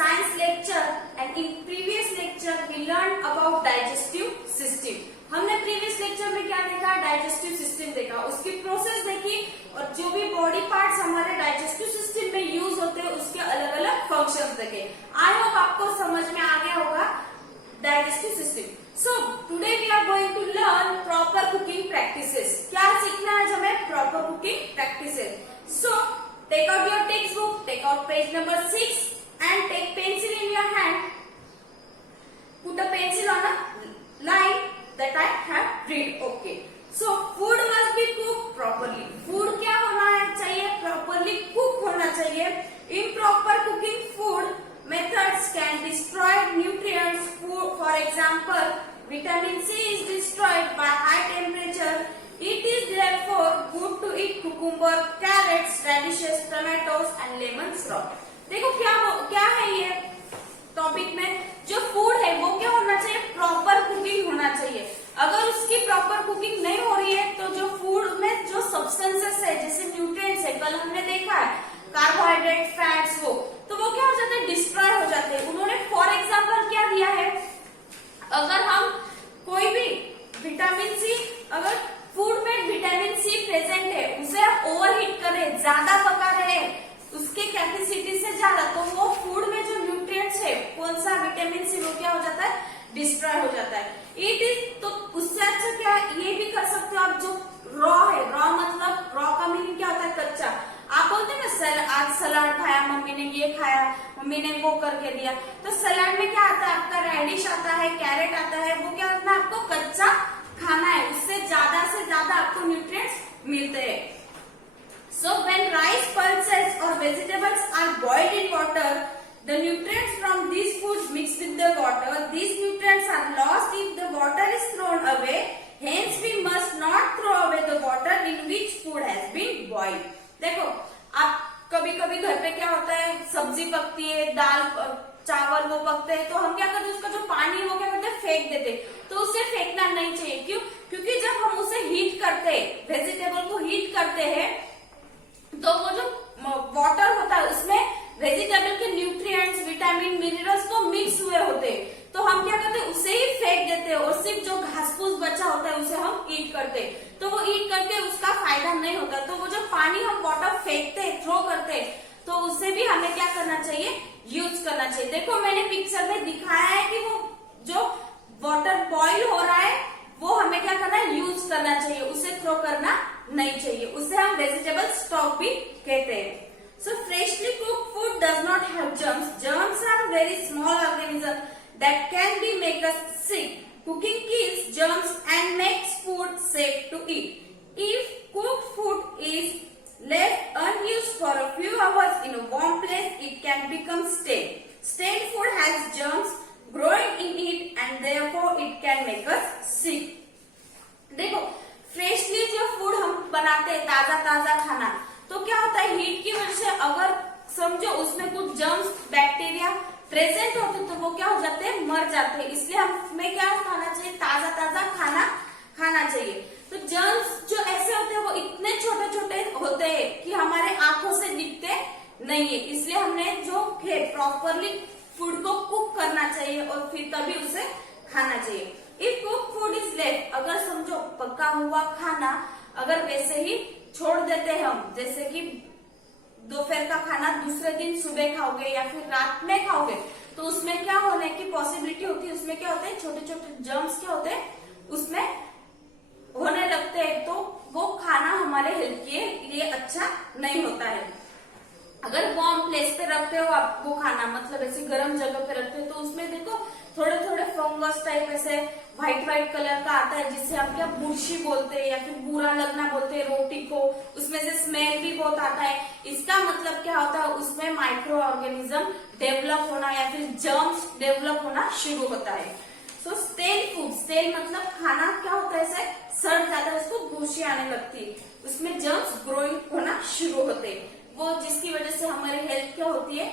science lecture, and in previous lecture we learned about digestive system. हमने previous lecture में क्या देखा, digestive system देखा, उसकी प्रोसेस देखी और जो भी बॉडी पार्ट्स हमारे डाइजेस्टिव सिस्टम में यूज होते हैं उसके अलग अलग फंक्शंस देखे। आई होप आपको समझ में आ गया होगा digestive system. So today we are going to learn proper cooking practices. क्या सीखना है हमें? Proper cooking practices. So take out your text book, take out page number 6 and take pencil in your hand. Put a pencil on a line that I have read. Okay. So food must be cooked properly. Food क्या होना चाहिए? Properly cook होना चाहिए. Improper cooking food methods can destroy nutrients. For example, vitamin C is destroyed by high temperature. It is therefore good to eat cucumber, carrots, radishes, tomatoes and lemon syrup. देखो क्या है ये topic में, जो food है वो क्या होना चाहिए? प्रॉपर कुकिंग होना चाहिए। अगर उसकी प्रॉपर कुकिंग नहीं हो रही है तो जो फूड में जो सब्सटेंसेस है जैसे न्यूट्रिएंट्स है, कल हमने देखा है कार्बोहाइड्रेट, फैट्स, वो क्या हो जाते हैं? डिस्ट्रॉय हो जाते हैं। उन्होंने फॉर एग्जाम्पल क्या दिया है, अगर हम कोई भी विटामिन सी, अगर फूड में विटामिन सी प्रेजेंट है उसे आप ओवरहीट करें, ज्यादा पका रहे हैं उसके कैपेसिटी से ज्यादा, तो वो फूड में जो न्यूट्रिएंट्स है कौन सा विटामिन सी, वो क्या हो जाता है? डिस्ट्रॉय हो जाता है। इट इज तो उससे अच्छा क्या ये भी कर सकते हो आप, जो रॉ है, रॉ मतलब रॉ का मीनिंग क्या होता है? कच्चा। आप बोलते हैं ना आज सलाद खाया, मम्मी ने ये खाया, मम्मी ने वो करके दिया, तो सलाद में क्या आता है? आपका रेडिश आता है, कैरेट आता है, वो क्या होता है? आपको कच्चा खाना है, उससे ज्यादा से ज्यादा आपको न्यूट्रिएंट्स मिलते हैं। So when rice, pulses or vegetables are boiled in water, the nutrients from these foods mix with the water. These nutrients are lost if the water is thrown away. Hence we must not throw away the water in which food has been boiled. देखो आप कभी कभी घर पे क्या होता है, सब्जी पकती है, दाल चावल वो पकते हैं, तो हम क्या करते हैं? उसका जो पानी वो क्या करते हैं? फेंक देते। तो उसे फेंकना नहीं चाहिए। क्यों? क्योंकि जब हम उसे हीट करते हैं, वेजिटेबल को हीट करते हैं, तो वो जो वाटर होता है उसमें वेजिटेबल के न्यूट्रिएंट्स, विटामिन, मिनरल्स तो मिक्स हुए होते हैं, तो हम क्या करते हैं? उसे ही फेंक देते हैं और सिर्फ जो घास फूस बचा होता है उसे हम ईट करते हैं। तो वो ईट करके उसका फायदा नहीं होता। तो वो जो पानी हम वाटर फेंकते हैं, थ्रो करते हैं, तो उससे भी हमें क्या करना चाहिए? यूज करना चाहिए। देखो मैंने पिक्चर में दिखाया है कि वो जो वाटर बॉइल हो रहा है वो हमें क्या करना है? यूज करना चाहिए, उसे थ्रो करना नहीं चाहिए। उसे हम वेजिटेबल स्टॉक भी कहते हैं। So freshly cooked food does not have germs. Germs are very small organism that can be make us sick. Cooking kills germs and makes food safe to eat. If cooked food is left unused for a few hours in a warm place, it can become stale. Stale food has germs growing in it and therefore it can make us sick. देखो freshly जो food हम बनाते हैं, ताजा ताजा खाना, तो क्या होता है? हीट की वजह से अगर समझो उसमें कुछ जर्म्स, बैक्टीरिया प्रेजेंट होते तो वो क्या हो जाते हैं? मर जाते हैं। इसलिए हमें क्या खाना चाहिए? ताजा ताजा खाना खाना चाहिए। तो जर्म्स जो ऐसे होते हैं वो इतने छोटे छोटे होते हैं कि हमारे आंखों से दिखते नहीं है। इसलिए हमने जो है प्रॉपरली फूड को कुक करना चाहिए और फिर तभी उसे खाना चाहिए। If cook food is left, अगर समझो पका हुआ खाना अगर वैसे ही छोड़ देते हैं हम, जैसे कि दोपहर का खाना दूसरे दिन सुबह खाओगे या फिर रात में खाओगे, तो उसमें क्या होने की पॉसिबिलिटी होती है? उसमें क्या होते हैं? छोटे छोटे जर्म्स क्या होते हैं उसमें होने लगते हैं, तो वो खाना हमारे हेल्थ के लिए अच्छा नहीं होता है। अगर वार्म प्लेस पे रखते हो आप वो खाना, मतलब ऐसे गर्म जगह पे रखते हो, तो उसमें देखो थोड़े थोड़े फंगस टाइप ऐसे व्हाइट व्हाइट कलर का आता है, जिससे हम क्या बुरशी बोलते हैं या फिर बुरा लगना बोलते हैं रोटी को। उसमें से स्मेल भी बहुत आता है। इसका मतलब क्या होता है? उसमें माइक्रो ऑर्गेनिज्म डेवलप होना या फिर जर्म्स डेवलप होना शुरू होता है। सो स्टेल फूड, स्टेल मतलब खाना क्या होता है? ऐसे सड़ जाता है, उसको बुरशी आने लगती है, उसमें जर्म्स ग्रोइंग होना शुरू होते हैं, वो जिसकी वजह से हमारी हेल्थ क्या होती है?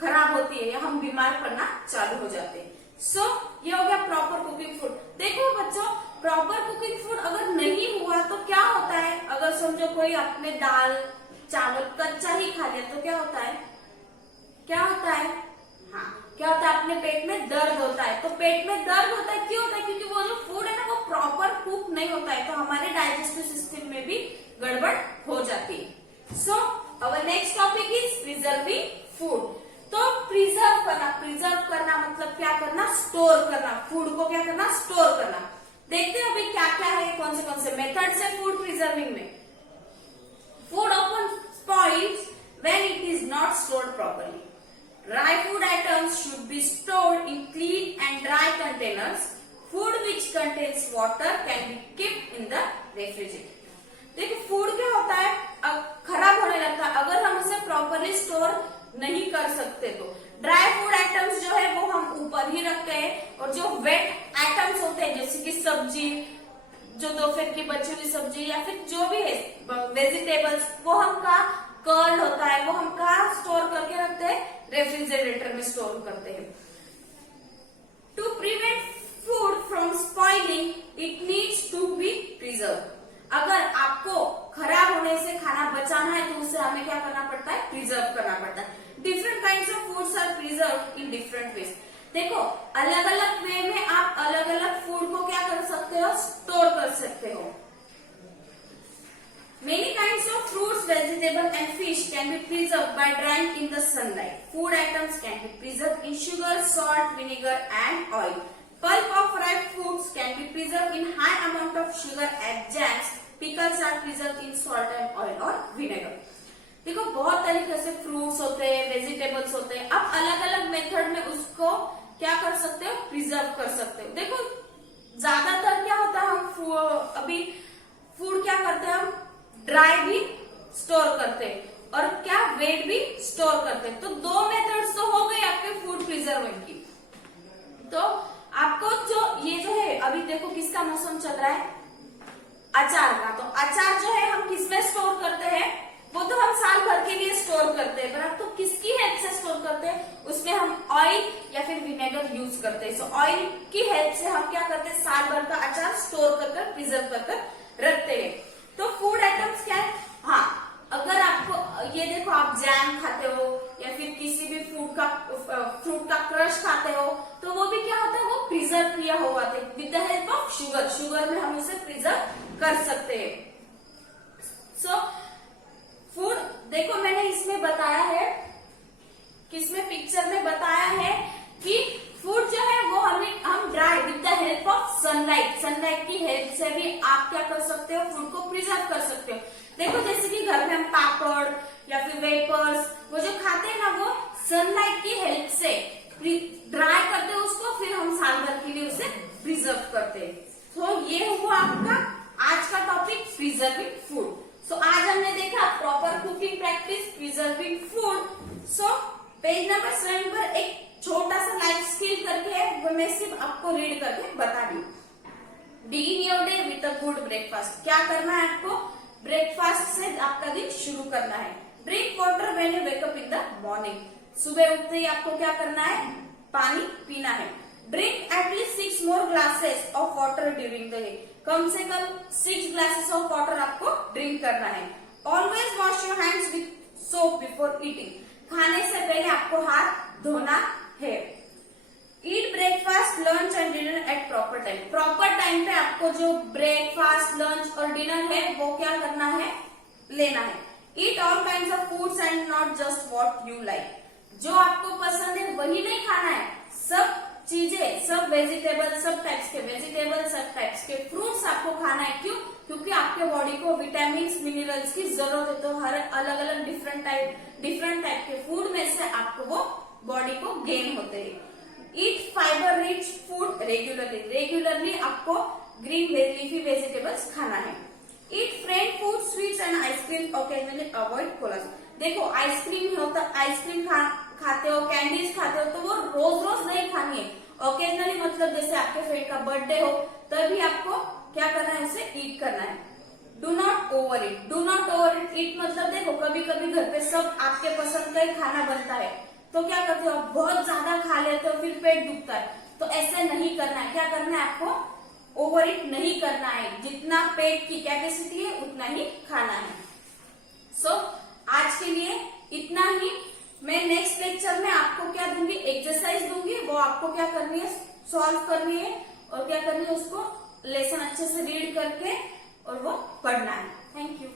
खराब होती है या हम बीमार पड़ना चालू हो जाते हैं। सो ये हो गया प्रॉपर कुकिंग फूड। देखो बच्चों, प्रॉपर कुकिंग फूड अगर नहीं हुआ तो क्या होता है? अगर समझो कोई अपने दाल चावल कच्चा ही खा लिया तो क्या होता है? क्या होता है? हाँ, क्या होता है, अपने पेट में दर्द होता है। तो पेट में दर्द होता है क्यों होता है, क्योंकि वो जो फूड है ना वो प्रॉपर कुक नहीं होता है, तो हमारे डाइजेस्टिव सिस्टम में भी गड़बड़ हो जाती है। So our next topic is preserving food. तो प्रिजर्व करना मतलब क्या करना, स्टोर करना, फूड को क्या करना, स्टोर करना। देखते हैं अभी क्या क्या है, कौन से मेथड्स है फूड प्रिजर्विंग में। Food often spoils when it is not stored properly. Dry food items should be stored in clean and dry containers. Food which contains water can be kept in the refrigerator. देखो food क्या होता है, खराब होने लगता है अगर हम उसे प्रॉपरली स्टोर नहीं कर सकते तो। ड्राई फूड आइटम्स जो है वो हम ऊपर ही रखते हैं, और जो वेट आइटम्स होते हैं जैसे कि सब्जी, जो दोपहर की बची हुई सब्जी या फिर जो भी है वेजिटेबल्स, वो हम कहा कर्ड होता है, वो हम कहा स्टोर करके रखते हैं, रेफ्रिजरेटर में स्टोर करते हैं। To prevent food from spoiling it needs to be preserve. अगर आपको खराब होने से खाना बचाना है तो उसे हमें क्या करना पड़ता है, प्रिजर्व करना पड़ता है। Different kinds of foods are preserve in different ways. देखो अलग अलग वे में आप अलग अलग फूड को क्या कर सकते हो, स्टोर कर सकते हो। Many kinds of fruits, vegetables and fish can be preserved by drying in the sunlight. Food items can be preserved in sugar, salt, vinegar and oil. Pulp of ripe foods can be preserved in high amount of sugar and jams. Pickles are preserved in salt and oil or vinegar. देखो बहुत तरीके से fruits होते हैं, vegetables होते हैं, आप अलग अलग मेथड में उसको क्या कर सकते हो, प्रिजर्व कर सकते हो। देखो ज्यादातर क्या होता है, हम अभी फूड क्या करते हैं, हम ड्राई भी स्टोर करते हैं और क्या वेट भी स्टोर करते हैं। तो दो मेथड्स तो हो गई आपके फूड प्रिजर्विंग की। तो आपको ये जो है अभी देखो किसका मौसम चल रहा है, अचार का। तो अचार जो है हम किसमें स्टोर करते हैं, वो तो हम साल भर के लिए स्टोर करते हैं, पर अब तो किसकी हेल्प से स्टोर करते हैं, उसमें हम ऑयल या फिर विनेगर यूज करते हैं। सो ऑयल की हेल्प से हम क्या करते हैं, साल भर का अचार स्टोर कर प्रिजर्व कर रखते हैं। तो फूड आइटम्स क्या है, हाँ अगर आपको ये देखो आप जैम खाते हो या फिर किसी भी फ्रूट का क्रश खाते हो, तो वो भी क्या होता है, वो प्रिजर्व किया हुआ था with the help of sugar. Sugar में हम उसे प्रिजर्व कर सकते हैं। सो फूड देखो मैंने इसमें बताया है, किसमें पिक्चर में बताया है कि फूड जो है वो हम dry with the help of sunlight की हेल्प से भी आप क्या कर सकते हो, फूड को प्रिजर्व कर सकते हो। देखो जैसे कि घर में हम पापड़ या फिर वेपर्स वो जो खाते हैं ना, वो सनलाइट की हेल्प से ड्राई करते हैं उसको, फिर हम साल भर के लिए उसे प्रिजर्व करते हैं। तो ये हुआ आपका आज का टॉपिक प्रिजर्विंग फूड। सो आज हमने देखा proper cooking practice, preserving food. So page number 7 पर एक छोटा सा लाइफ स्किल करके है, वो मैं सिर्फ आपको रीड करके बता दी। Begin your day with a good breakfast. क्या करना है आपको, ब्रेकफास्ट से आपका दिन शुरू करना है। Drink water when you wake up in the morning. सुबह उठते ही आपको क्या करना है, पानी पीना है। Drink at least 6 more glasses of water during the day. कम से कम 6 ग्लासेस ऑफ वाटर आपको ड्रिंक करना है। Always wash your hands with soap before eating. खाने से पहले आपको हाथ धोना है। Eat breakfast, lunch and dinner at proper time. Proper time पे आपको जो ब्रेकफास्ट, लंच और डिनर है वो क्या करना है, लेना है। Eat all kinds of foods and not just what you like. जो आपको पसंद है वही नहीं खाना है, सब चीजें, सब वेजिटेबल, सब टाइप्स के वेजिटेबल, सब टाइप्स के फ्रूट्स आपको खाना है। क्यों, क्योंकि आपके बॉडी को विटामिन मिनरल्स की जरूरत है। तो हर अलग अलग डिफरेंट टाइप के फूड में से आपको वो बॉडी को गेन होते हैं। Eat fibre rich food regularly आपको ग्रीन लीफी वेजिटेबल्स खाना है। Eat fried food, sweets and ice cream occasionally, avoid cholesterol. देखो आइसक्रीम खाते हो, कैंडीज खाते हो, तो वो रोज रोज नहीं खानी है। ओकेजनली मतलब जैसे आपके फ्रेंड का बर्थडे हो तभी आपको क्या करना है, उसे ईट करना है। डू नॉट ओवर इट मतलब देखो कभी कभी घर पे सब आपके पसंद का ही खाना बनता है, तो क्या करते हो, बहुत ज्यादा खा लेते हो, फिर पेट दुखता है। तो ऐसे नहीं करना है। क्या करना है आपको, ओवर इट नहीं करना है। जितना पेट की कैपेसिटी है उतना ही खाना है। सो आज के लिए इतना ही। मैं नेक्स्ट लेक्चर में आपको क्या दूंगी, एक्सरसाइज दूंगी, वो आपको क्या करनी है, सॉल्व करनी है और क्या करनी है, उसको लेसन अच्छे से रीड करके और वो पढ़ना है। Thank you.